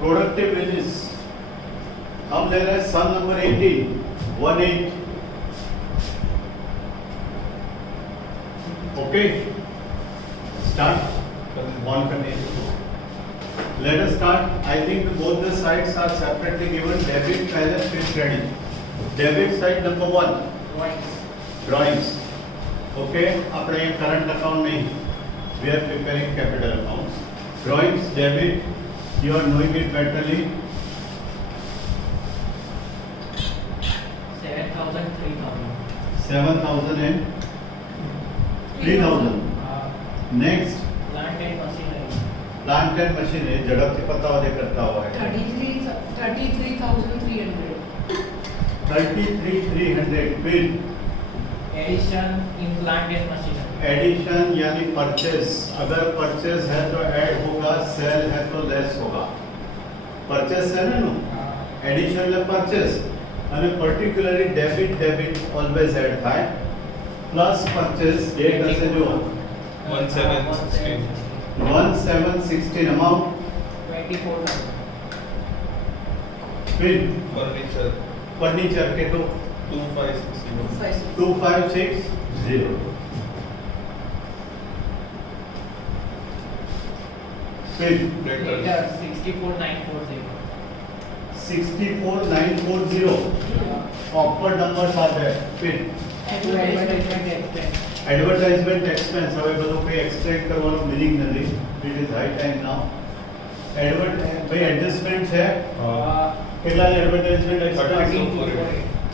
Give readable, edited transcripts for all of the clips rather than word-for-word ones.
Productive wages हम ले रहे हैं सन नंबर 18 18 ओके स्टार्ट ऑन करने let us start. I think both the sides are separately given. Debit पहले फिर credit. Debit side number 1 drawings. Okay, अपने ये current account नहीं. We are preparing capital accounts. Drawings debit. You are knowing it betterly. 7,000, 3,000. 7,000 and 3,000. Next. Plant and machinery. Plant and machine है झड़प से पता वाले करता हुआ है 33,300. 33,300 फिर Addition in plant and machinery. Addition यानी परचेस अगर परचेस है तो ऐड होगा सेल है तो लेस होगा परचेस है ना एडिशन એટલે પરચેસ અને પર્ટિક્યુલરલી ડેબિટ ઓલવેઝ એડ થાય પ્લસ પરચેસ ડેટ હશે જો 1716 1716 अमाउंट 24,000. फिर फर्नीचर फर्नीचर के तो 2560 2560 फिर Later, 64,940. 64940 ऑक्वर्ड नंबर्स आर देयर फिर Advertisement expense. એડવર્ટાઇઝમેન્ટ એક્સપેન્સ હવે બધું કોઈ એક્સટ્રેક્ટ કરવાનો મિનિંગ નથી ઇટ ઇઝ હાઈ ટાઈમ નાઉ ભાઈ એડજસ્ટમેન્ટ છે કેટલા advertisement expense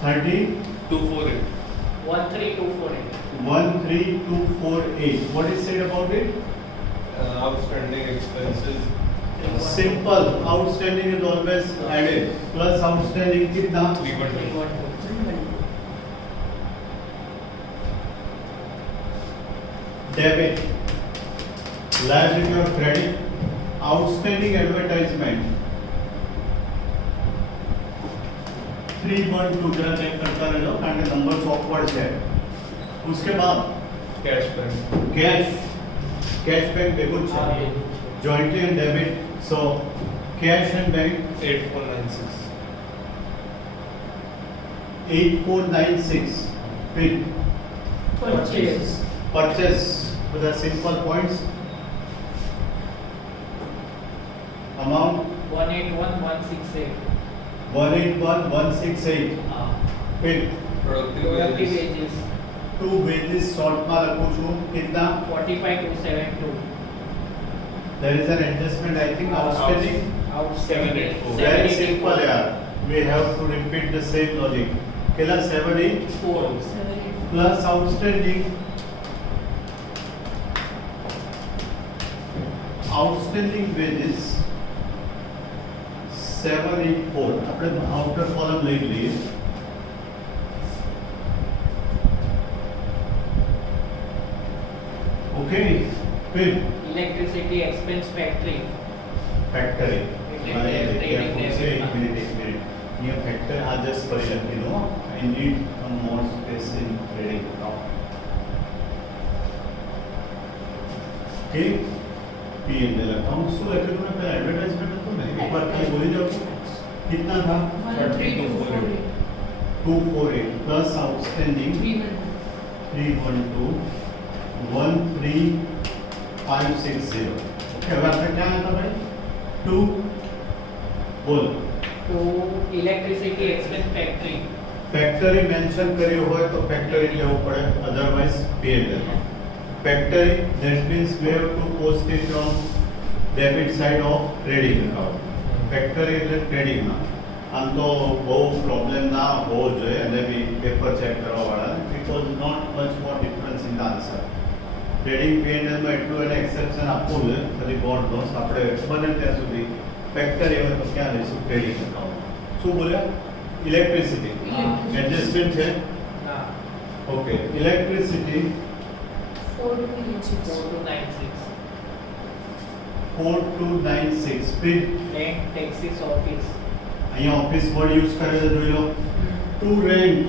13,248. 248 13248 what is said about it outstanding expenses simple outstanding is always added plus outstanding कितना 312 debit liability or credit outstanding advertisement 312 जरा चेक करता रहो कारण के नंबर्स ऑकवर्ड है उसके बाद cash bank कैश बैंक पे कुछ है jointly and debit so cash and bank 8496 फिर purchase with the simple points amount 181,168. 181168 फिर productive Productive wages wages. To wages short में रखूँ छू कितना 45,272. there is an adjustment I think outstanding Outstanding. 784. very simple यार we have to repeat the same logic Qila 74 plus outstanding wages 784 આપણે outer column લઈ લઈએ okay फिर Electricity expense factory. Factory Trading एक मिनट ये फैक्टर आज just पर लगी no I need some more space in trading account okay P&L account so actually में पहले एडवर्टाइजमेंट तो नहीं एक बार खाली बोली जाओ कितना था 248 प्लस आउटस्टैंडिंग 312 13560 ओके अब आपका क्या आता भाई 2 बोल To electricity expense factory. Factory mention કર્યું હોય તો ફેક્ટરી લેવું પડે otherwise P&L factory that means we have to post it on debit side of trading account factory એટલે ટ્રેડિંગ માં આમ તો બહુ પ્રોબ્લેમ ના હોવો જોઈએ અને બી પેપર ચેક કરવા વાળા because not much more difference in the answer trading P&L માં એટલું એને એક્સેપ્શન આપવું જોઈએ ખાલી ગોડ નોસ આપણે બને ત્યાં સુધી ફેક્ટરી હોય તો ક્યાં લઈશું ટ્રેડિંગ અકાઉન્ટ શું બોલ્યા ઇલેક્ટ્રિસિટી એડજસ્ટમેન્ટ છે ઓકે ઇલેક્ટ્રિસિટી 4296. 4296 फिर Rent, taxes, office. અહીંયા ઓફિસ વર્ડ યુઝ કરે છે જોઈ લો ટુ રેન્ટ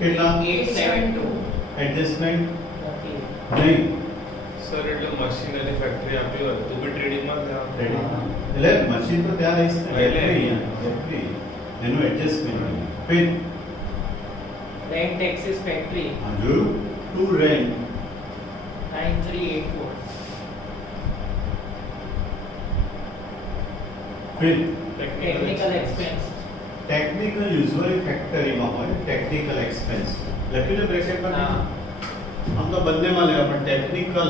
કેટલા 872. Adjustment Okay. નહીં સર એટલે મશીનરી ફેક્ટરી આપી હોય તો બી ટ્રેડિંગ માં રેડી એટલે મશીન તો ત્યાં રહીશ ને પહેલે. ફેક્ટરી એનું એડજસ્ટમેન્ટ ફિર Rent Axis Factory હા જોયું ટુ રેન્ટ 9384. ફિર Technical expense ટેકનિકલ યુઝ્યુઅલી ફેક્ટરીમાં હોય ટેકનિકલ એક્સપેન્સ લખી લો બ્રેકેટમાં હા. આમ તો બંનેમાં લેવા પણ ટેકનિકલ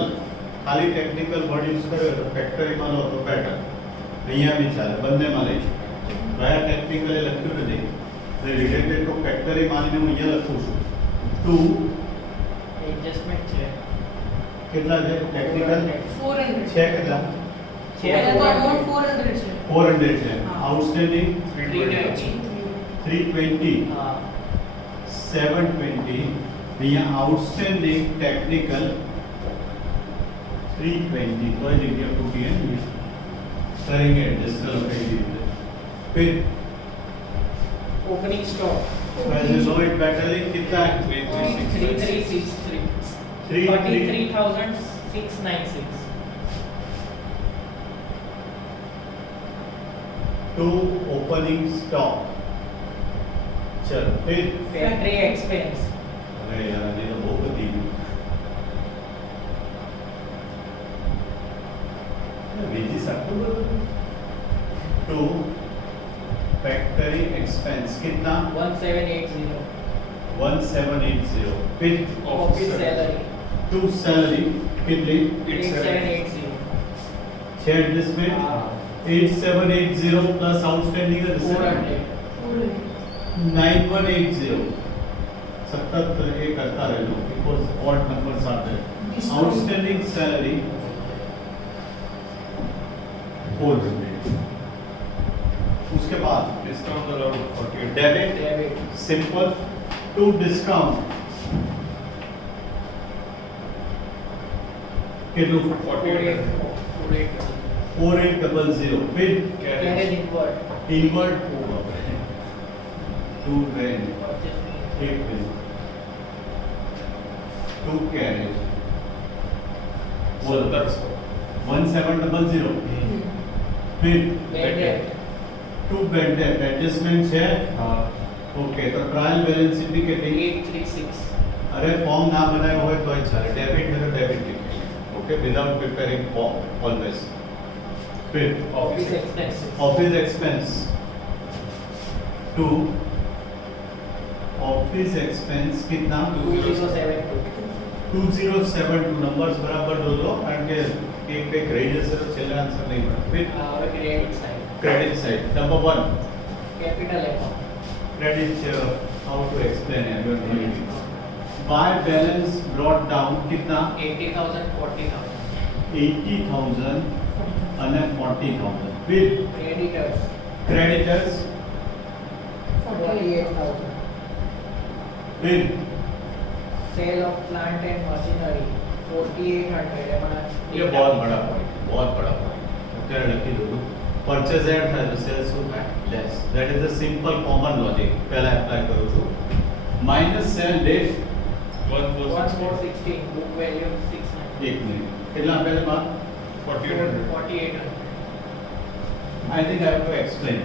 ખાલી ટેકનિકલ વર્ડ યુઝ કર્યો તો ફેક્ટરીમાં લો તો બેટર અહીંયા બી ચાલે બંનેમાં લઈ શકાય કયા ટેકનિકલ એ લખ્યું નથી એટલે રિલેટેડ ટુ ફેક્ટરી માનીને હું અહીંયા લખું છું ટુ adjustment છે. કેટલા છે ટેકનિકલ 400 છે કેટલા છે પહેલા તો amount 400 છે 400 છે હા. આઉટસ્ટેન્ડિંગ 320. 320 હા. 720 અહીંયા આઉટસ્ટેન્ડિંગ ટેકનિકલ 320 तो जगह टूटी है करेंगे एडजस्ट चलो कहीं भी फिर Opening stock as you know it better कितना है 3363. 43,696. टू ओपनिंग स्टॉक चल फिर Factory expense अरे यार ये तो बहुत बड़ी वेजी सकते हो टू फैक्टरी एक्सपेंस कितना 1780. 1780 फिर Office salary टू सैलरी कितनी 8780. छह एडजस्टमेंट 8780 प्लस आउटस्टैंडिंग 400. 9180 सतत ये करता रहे लो बिकॉज ऑड नंबर्स आते हैं आउटस्टैंडिंग सैलरी 400 उसके बाद discount allowed 48 debit Debit simple to discount कितने 4800. 4800 फिर Carriage inward. Inward to rent एक मिनट टू कैरेज 1700 फिर Bad debt टू बेड डेट एडजस्टमेंट है ओके तो ट्रायल बैलेंस शीट कितनी 836. अरे फॉर्म ना बनाए हुए तो अच्छा है डेबिट है तो डेबिट लिखिए okay without preparing form always फिर Office expenses office expense to office expense कितना 2072. 2072 नंबर्स बराबर दो कारण के एक रही जैसे तो छेल्ले आंसर नहीं पड़ा फिर Credit side credit side number 1 capital account credit how to explain it by balance brought down कितना 80,000 40,000. 80,000 and 40,000 फिर Creditors creditors 48,000. फिर Sale of plant and machinery 4,800. ये बहुत बड़ा पॉइंट उत्तर लकी दो परचेज एड था तो सेल्स होता है less that is the simple common logic पहला अप्लाई करो तो minus sale date 1416. Book value 690. एक मिनट कितना पहले बात 4800 I think I have to explain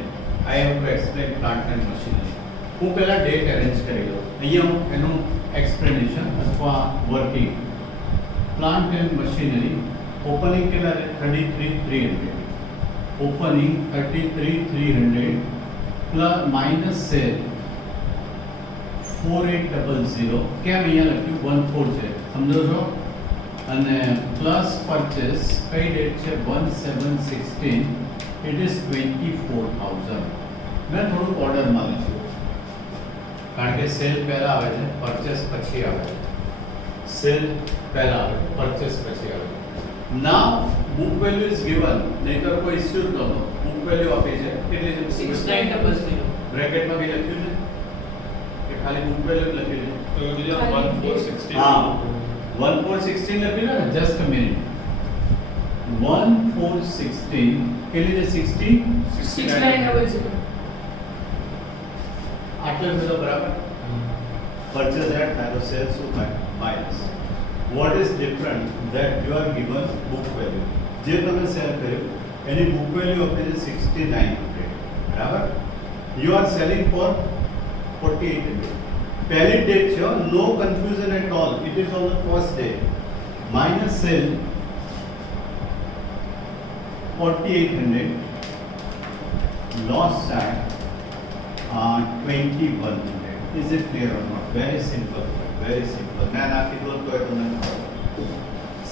plant and machinery હું પહેલા ડેટ અરેન્જ કરી દઉં અહીંયા હું એનું એક્સપ્લેનેશન અથવા working plant and machinery opening કેટલા છે 33,300 ઓપનિંગ 33,300 પ્લસ માઇનસ સેલ 4800 કેમ અહીંયા લખ્યું 14 છે સમજો છો અને પ્લસ પરચેસ કઈ ડેટ છે 1716 it is 24,000 मैं થોડું ઓર્ડરમાં લખ્યું કારણ કે સેલ પહેલા આવે છે પરચેસ પછી આવે છે સેલ પહેલા આવે પરચેસ પછી આવે નાउ बुक वैल्यू इज गिवन નહીતર કોઈ ઇશ્યુ ન હતો बुक वैल्यू આપી છે કેટલી છે 6900. બ્રેકેટમાં બી લખ્યું છે કે ખાલી बुक वैल्यू લખી છે तो ये 1460 हाँ 1416 લખ્યું ને જસ્ટ અ મિનિટ 1416 કેટલી છે 60 6900 આટલો બધો બરાબર purchase at narrow sales to minus what is different that you are given book value જે તમે સેલ કર્યું એની બુક વેલ્યુ આપે છે 6900, બરાબર. You are selling for 4800. પહેલી ડેટ છે, no confusion at all, it is on the first day. Minus sale 4800, loss side 2100. Is it clear or not? Very simple, very simple. मैं आपकी दो तो है तो मैं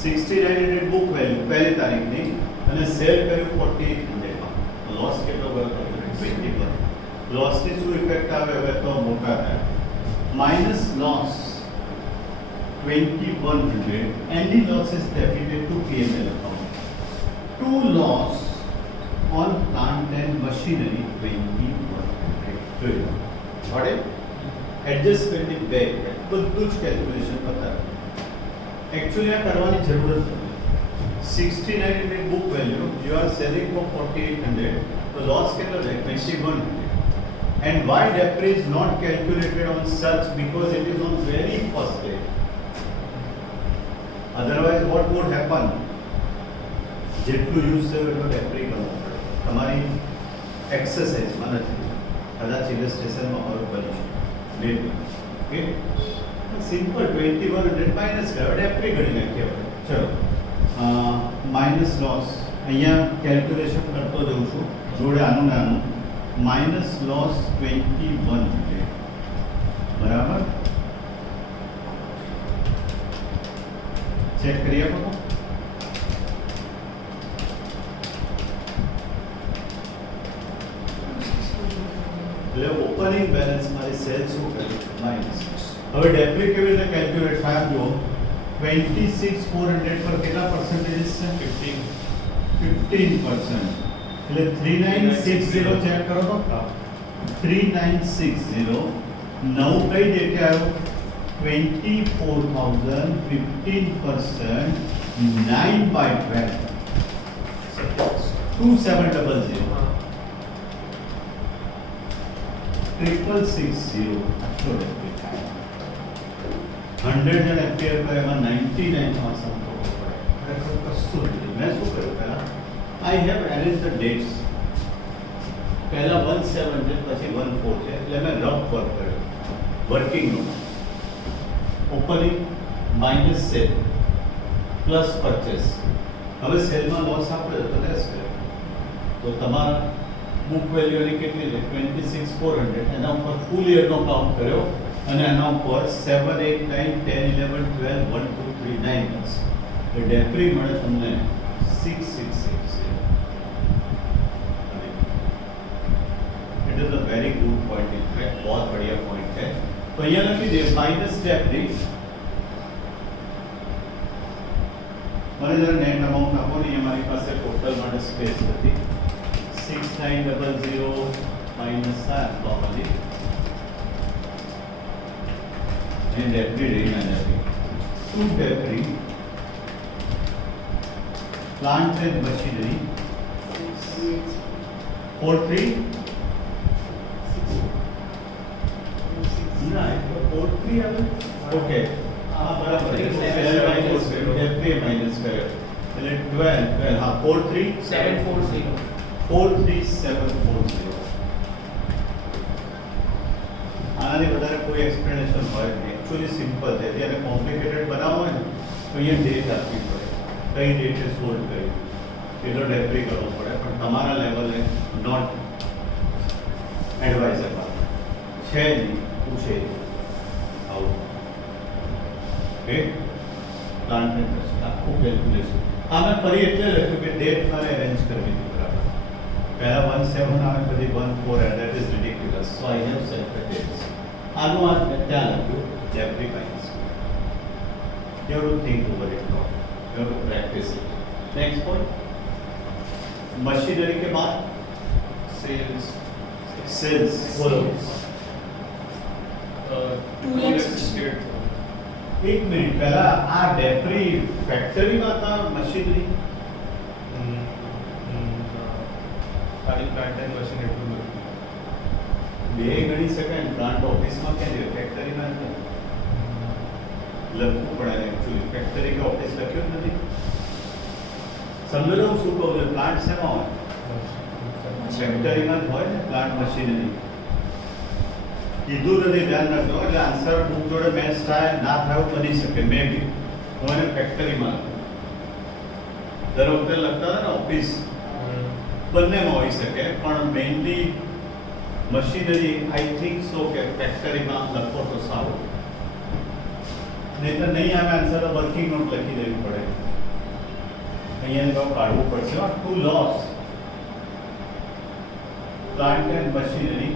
6900 बुक वैल्यू पहली तारीख नहीं અને સેલ કર્યું 4800 માં. લોસ કેટલો ગયો તો 21. લોસ ની શું ઇફેક્ટ આવે હવે તો મોટા થાય. Minus loss 2100, any loss is debited to P&L account. To loss on plant and machinery 2100. જોઈ લો. Got it? એડજસ્ટમેન્ટની બેક બધું જ કેલ્ક્યુલેશન બતાવે. એકચ્યુઅલી આ કરવાની જરૂર જ નથી. 6900 book value, you are selling for 4800, so loss કેટલો છે 2100. And why debtor is not calculated on such? Because it is on very first day. Otherwise what would happen? જેટલું યુઝ થયું એટલું ડેપ્રી કરવું પડે. તમારી એક્સરસાઇઝમાં નથી, કદાચ ઇલસ્ટ્રેશનમાં મારું કરીશું. ઓકે, સિમ્પલ 2100 માઇનસ કરો, ડેપ્રી ગણી નાખીએ આપણે. ચલો, માઇનસ લોસ અહીંયા કેલ્ક્યુલેશન કરતો જઉં છું જોડે આનું નાનું. માઇનસ લોસ 2100, બરાબર. ચેક કરીએ બાબા. એટલે ઓપનિંગ બેલેન્સ મારી સેલ શું કરી માઇનસ. હવે ડેપ્રી કેવી રીતે કેલ્ક્યુલેટ થાય જો 26400 પર કેટલા પર્સન્ટેજ છે 15%. એટલે 3960 ચેક કરો તો 3960 નવું કઈ ડેટે આવ્યો 24000 15% 9/12 2700 660 આટલો ડેપ્રી થાય. 100 જણ એફપીઆર કરે એમાં 99 માં સમજો પડે. ખરેખર કશું નથી. મેં શું કર્યું પહેલા I have arrange the dates. પહેલા 17 છે પછી 14 છે એટલે મેં રફ વર્ક કર્યો. વર્કિંગનો opening minus sale plus purchase. હવે સેલમાં લોસ આપણે તો લેસ કર્યો તો તમારા બુક વેલ્યુ એની કેટલી છે 26400. એના ઉપર ફૂલ યરનો કાઉન્ટ કર્યો અને એના ઉપર 7 8 9 10 11 12 1 2 3 9 months. તો ડેપ્રી મળે તમને 6660. It is a very good point. In fact बहुत बढ़िया पॉइंट है. तो અહીંયા લખી દે માઇનસ ડેપ્રી. મને જરા નેટ અમાઉન્ટ આપો ને. અમારી પાસે ટોટલ માટે સ્પેસ હતી 6900 માઇનસ આ normally and every day manager to every plant and machinery 43 ના 43 આવે ઓકે હા બરાબર every minus કર્યો એટલે 12 હા 740. 43740. આનાથી વધારે કોઈ એક્સપ્લેનેશન હોય નહીં. એકચ્યુઅલી સિમ્પલ છે. જ્યારે કોમ્પ્લિકેટેડ બનાવવો હોય ને તો અહીંયા ડેટ આપવી પડે, કઈ ડેટે સોલ્વ કરી એટલો ડેપ્રી કરવો પડે. પણ તમારા લેવલે નોટ એડવાઇઝેબલ છે નહીં, પૂછે આવું. ઓકે, પ્લાન્ટ આખું કેલ્ક્યુલેશન આ મેં ફરી એટલે લખ્યું કે ડેટ મારે અરેન્જ કરવી હતી. બરાબર, પહેલા 17 આવે પછી 14 and that is ridiculous. So I have set the dates. આનું આ ત્યાં લખ્યું ડેપ્રી minus. You have to think over it now. You have to practice it. Next point. Machinery के बाद Sales. सेल्स बोलो. 268. एक मिनट पहला आ डेप्री फैक्टरी में था मशीनरी ખાલી પ્લાન્ટ એન્ડ મશીન એટલું જ. બે ગણી શકાય ને. પ્લાન્ટ ઓફિસમાં ક્યાં છે, ફેક્ટરીમાં નથી. લખવું પડે એકચ્યુઅલી. ફેક્ટરી કે ઓફિસ લખ્યું જ નથી. સમજો હું શું કહું છું. પ્લાન્ટ શેમાં હોય ફેક્ટરીમાં જ હોય ને પ્લાન્ટ મશીનરી કીધું નથી ધ્યાન રાખજો એટલે આન્સર બુક જોડે મેચ થાય ના થાય એવું બની શકે મે બી હું એને ફેક્ટરીમાં દર વખતે લખતા હતા ને ઓફિસ બંનેમાં હોઈ શકે પણ mainly machinery I think so કે ફેક્ટરીમાં લખો તો સારું નહીં તો નહીં આવે આન્સર તો વર્કિંગ નોટ લખી દેવી પડે અહીંયા કાઢવું પડશે to loss plant and machinery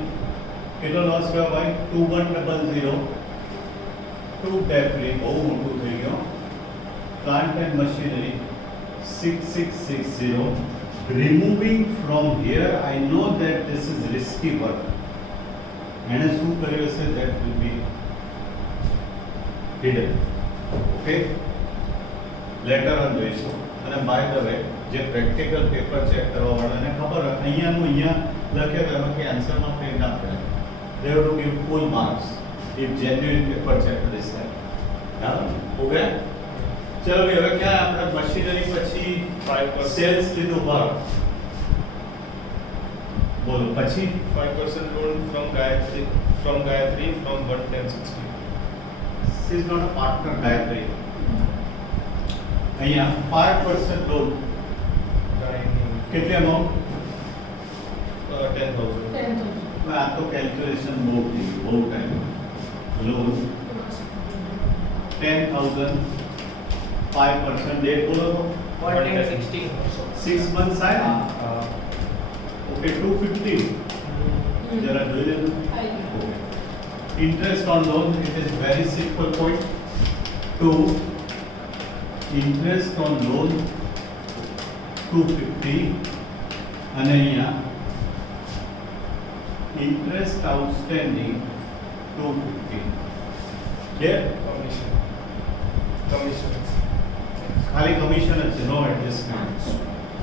કેટલો લોસ ગયો ભાઈ 2100 ટુ ટેપરી બહુ મોટું થઈ ગયો plant and machinery 6660 removing from here I know that this is risky work એણે શું કર્યું હશે that will be hidden okay later on જોઈશું અને by the way જે પ્રેક્ટિકલ પેપર ચેક કરવા વાળાને ખબર હોય અહીંયાનું અહીંયા લખે તો એમાં કે આન્સરમાં ફેર ના પડે they have to give full marks if genuine paper check this time બરાબર હો ગયા ચલો ભાઈ હવે ક્યાં આપણે મશીનરી પછી 5% સેલ્સ લીધું બરાબર બોલો પછી 5% loan from Gayatri from 11060. this is not a partner Gayatri અહીંયા 5% લોન કેટલી અમાઉન્ટ 10,000. 10,000. આ તો કેલ્ક્યુલેશન બહુ થઈ ગયું બહુ ટાઈમ લોન 10,000 5% ડેટ બોલો તો 116. 6 months આયા ઓકે 250 જરા જોઈ લેજો interest on loan it is very simple point to interest on loan 250 અને અહીંયા interest outstanding 250 clear Commission. ખાલી કમિશન જ છે નો એડજસ્ટમેન્ટ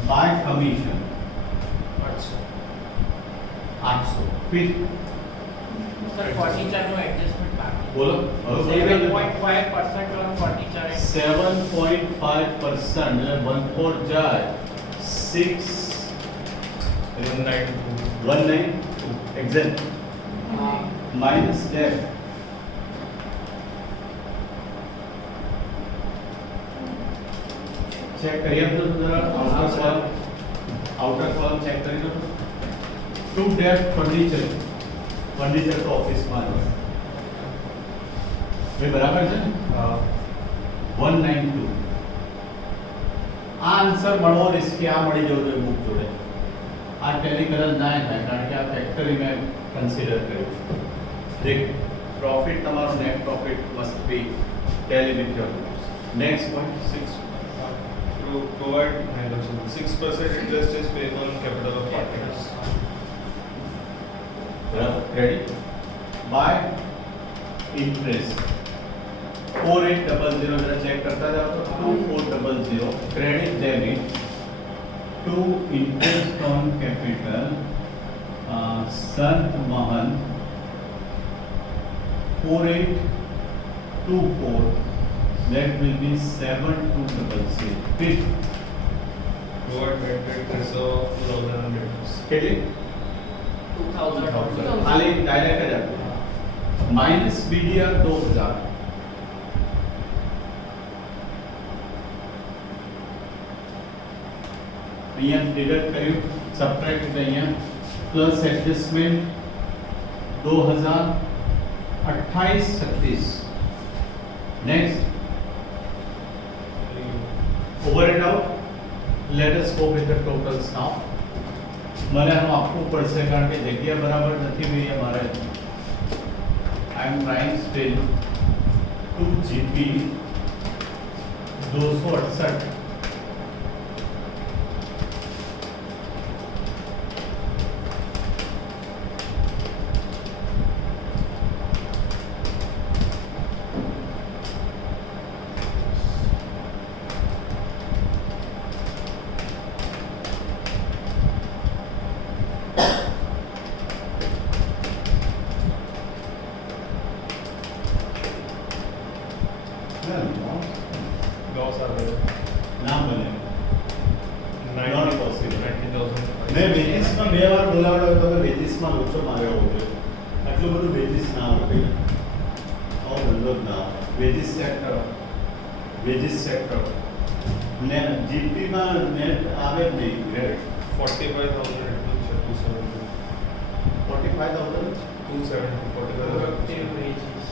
બાય કમિશન 800 ફિર Sir, furniture no adjustment બાકી. બોલો હવે 7.5% on furniture and 7.5% એટલે 1/4 જાય 6 192 exact minus that चेक करिए आप तो जरा आउटर कॉलम चेक करिए तो टू डेट फर्नीचर तो ऑफिस में है भाई बराबर है 192 आ आंसर મળવો રિસ્કી આ મળી જવું જોઈએ બુક જોડે આ ટેલી કરલ ના થાય કારણ કે આ ફેક્ટરી મેં કન્સિડર કર્યું દેખ પ્રોફિટ તમારો net profit must be Tally with your next point 6 To provide 6% interest is paid on capital of partners. બરાબર ક્રેડિટ બાય ઇન્ટરેસ્ટ 4800 જરા ચેક કરતા જાઓ તો 2400 credit debit to interest on capital સંત મહંત 4824 that will be 7200 fit Provide net interest of 1100. કેટલી 2000. खाली direct है जाते माइनस बीडीआर 2000 અહીંયા डिडक्ट કર્યું સબટ્રેક્ટ એટલે અહીંયા plus adjustment 2028 36 next over and out let us go with the totals now મને આનું આપવું પડશે કારણ કે જગ્યા બરાબર નથી ભાઈ અમારે આઈ એમ trying steel 2 GB 268 Loss are there. મેં વેજીસમાં બે વાર બોલાવડ્યો તો વેજીસમાં લોચો માર્યો હોવો જોઈએ. આટલું બધું વેજીસ ના આવે ભાઈ. આવો ધંધો જ ના આવે. વેજીસ ચેક કરો. વેજીસ ચેક કરો. ને જીપીમાં નેટ આવે જ નહીં. ગ્રેડ 45,000 એટલું છે 270. 45,000 270 45,000 Productive wages.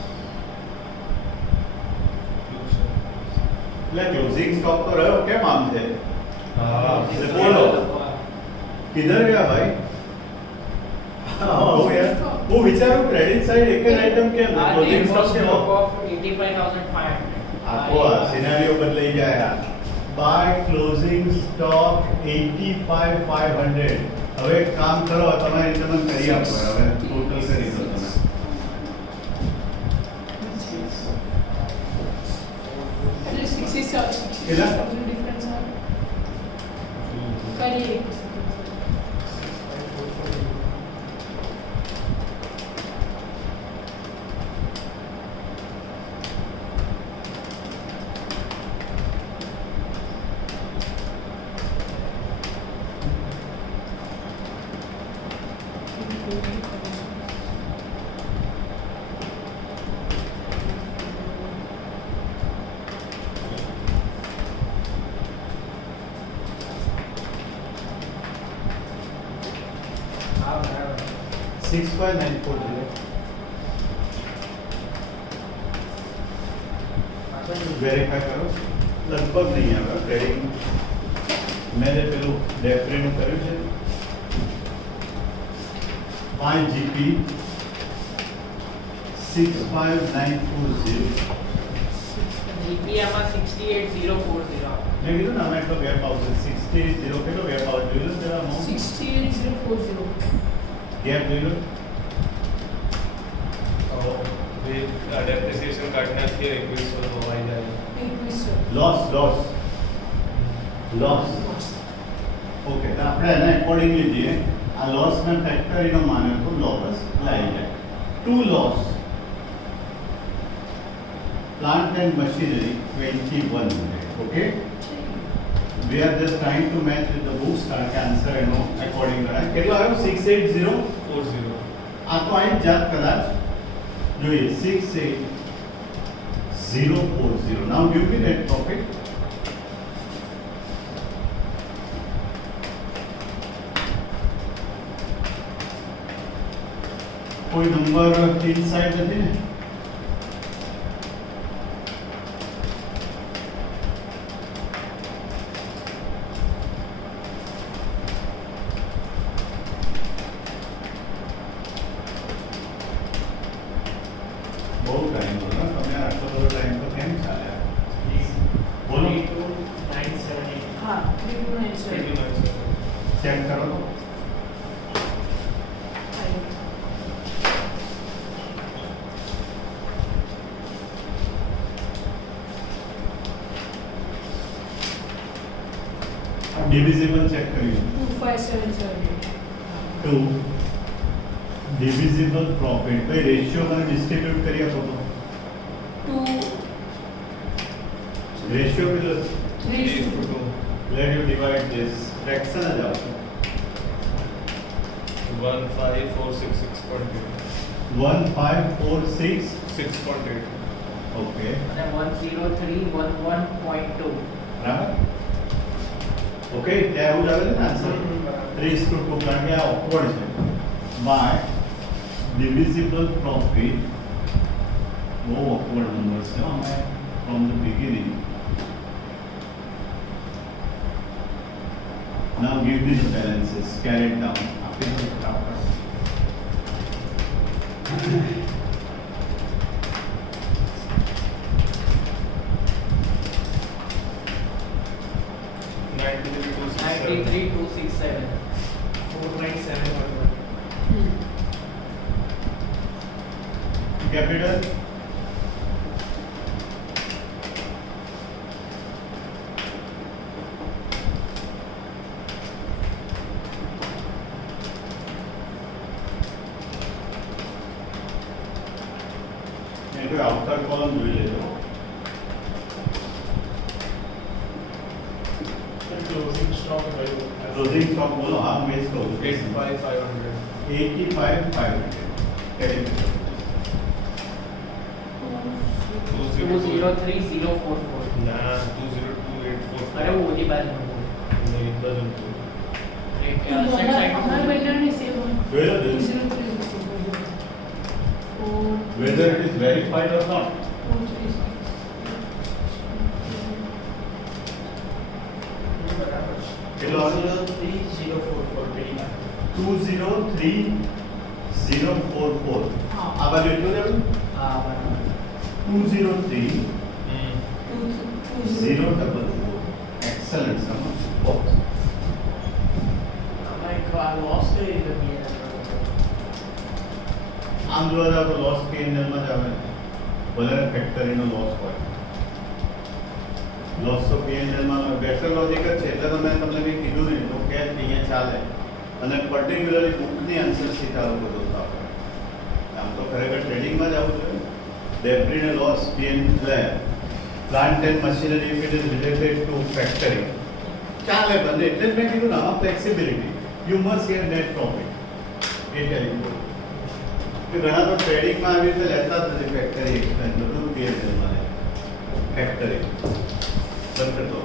એટલે ક્લોઝિંગ સ્ટોક તો રહ્યો કેમ આમ છે? હા એટલે બોલો કિધર ગયા ભાઈ? હા હું યાર હું વિચારું ક્રેડિટ સાઈડ એક જ આઈટમ કેમ ક્લોઝિંગ સ્ટોક કેમ stock of 85,500. આખો આ સિનારીઓ બદલાઈ જાય યાર. By closing stock 85,500. હવે એક કામ કરો તમારી રીતે મને કરી આપો હવે ટોટલ કરી દો તમે. એટલે 60,000 કેટલા? difference આવે. કરીએ. હા, બરાબર. 65,940 વેરીફાઈ કરો. લગભગ નહીં આવે ટ્રેડિંગ. મેં જે પેલું ડેફરીનું કર્યું છે 5 જીપી 65,940. GP આમાં 68,040. મેં કીધું ને અમે એટલો ગેપ આવશે 60 કેટલો ગેપ આવે જોઈ લો જરા અમાઉન્ટ 68,040. ગેપ જોઈ લો. डेप्रिसिएशन काटना चाहिए 2100 तो आई जाएगा 21,000. લોસ ઓકે તો આપણે એને અકોર્ડિંગલી જઈએ. આ લોસને ફેક્ટરીનો માને તો લોસ લાવી જાય. To loss plant and machinery 2100. Okay we are just trying to match with the books કારણ કે આન્સર એનો અકોર્ડિંગ કરાય. કેટલો આવ્યો 680. 40 આ તો અહીં જાત કદાચ જોઈએ 68040. now give me net profit. કોઈ નંબર ઇનસાઇડ નથી ને? બહુ ટાઈમ હતો ને તમે આટલો બધો ટાઈમ તો કેમ ચાલ્યા? બોલો 32,978. હા, 3297. ચેક કરો તો. ડિવિઝિબલ ચેક કરી 25,778. તો ડિવિઝિબલ પ્રોફિટ ભાઈ રેશિયો મને ડિસ્ટ્રીબ્યુટ કરી આપો તો. 2 રેશિયો કેટલો? 3 let you divide this fraction જ આવશે 15466.8 1546. 6.8 ઓકે અને 10311.2. બરાબર. ઓકે ત્યાં એવું જ આવે છે ને આન્સર 3:2 કારણ કે આ ઓકવર્ડ છે. બાય divisible profit બહુ ઓકવર્ડ નંબર છે અમે from the beginning. now give me the balances carried down આપી દો ફટાફટ.93,267. 497.1. capital એટલે આઉટર કોલમ જોઈ લેજો. closing stock value as closing stock બોલો આમ વેચ કહું 85,500. 85,500 કેલિબ્રેશન 203044. Nah, 202,844. अरे वो वाली बात मत बोल. No, it doesn't go. एक सेट साइड हमारे में बेटर ने save Whether to this, zero three whether it is verified or not. કેટલો આવે? 203044 pretty much. 203044 हाँ આ બાજુ એટલું લેવું हाँ बराबर. 203 Hmm. 044 excellent sum of हमारे को लॉस के लिए भी है. આમ જોવા જાવ તો લોસ P&L માં જ આવે ભલે ફેક્ટરીનો લોસ હોય લોસ તો P&L માં બેટર લોજિક જ છે એટલે તમને મેં કીધું નહીં તો કે અહીંયા ચાલે અને પર્ટિક્યુલરલી બુકની આન્સર શીટ આવું બધું તો આપણે આમ તો ખરેખર ટ્રેડિંગમાં જ આવું જોઈએ ડેબ્રીને loss P&L plant and machinery if it is related to factory ચાલે બંને એટલે જ મેં કીધું ને આમાં flexibility you must get net profit એ ટેલિંગ કે ઘણા તો ટ્રેડિંગમાં આવી રીતે લેતા જ નથી ફેક્ટરી એક્સપેન્સ બધું P&L માં લે ફેક્ટરી બંધ કરતો